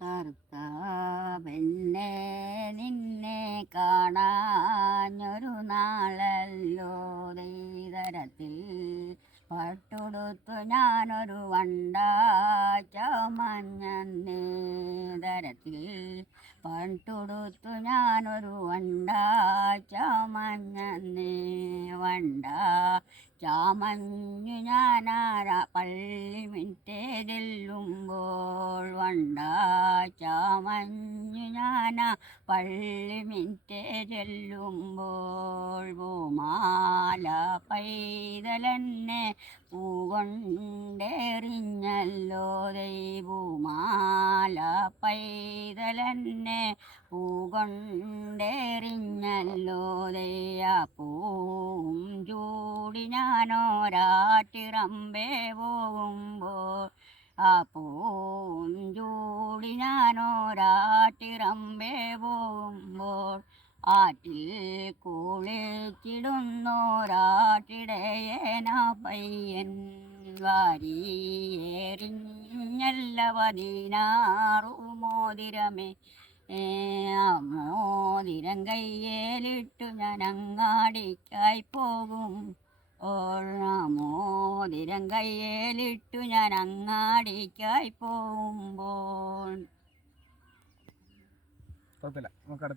കറുത്ത പെണ്ണെ നിന്നെ കാണാഞ്ഞൊരു നാളല്ലോ ദൈതരത്തിൽ പട്ടുടുത്തു ഞാനൊരു വണ്ടാച്ചമഞ്ഞേതരത്തിൽ പട്ടുടുത്തു ഞാനൊരു വണ്ടാച്ചമഞ്ഞേ വണ്ട ചാമഞ്ഞു ഞാനാരാ പള്ളി മിറ്റേ ചെല്ലുമ്പോൾ വണ്ട ചാമഞ്ഞു ഞാനാ പള്ളി മിറ്റേ ചെല്ലുമ്പോൾ പൂമാല പൈതലെന്നെ പൂകൊണ്ടെറിഞ്ഞല്ലോ ദൈവമാല പൈതലെന്നെ പൂകൊണ്ടെറിഞ്ഞല്ലോ ദയ്യ പൂവും ചൂടി ഞാനോരാട്ടിറമ്പേ പോകുമ്പോൾ ആ പൂവും ചൂടി ഞാനോരാട്ടിറമ്പേ പോകുമ്പോൾ ആറ്റിൽ കുളിച്ചിടുന്നോരാട്ടിടയന പയ്യൻ വാരിയേറിഞ്ഞല്ല 16 മോതിരമേ മോതിരം കയ്യേലിട്ടു ഞാൻ അങ്ങാടിക്കായി പോകും മോതിരം കയ്യേലിട്ടു ഞാൻ അങ്ങാടിക്കായി പോകുമ്പോൾ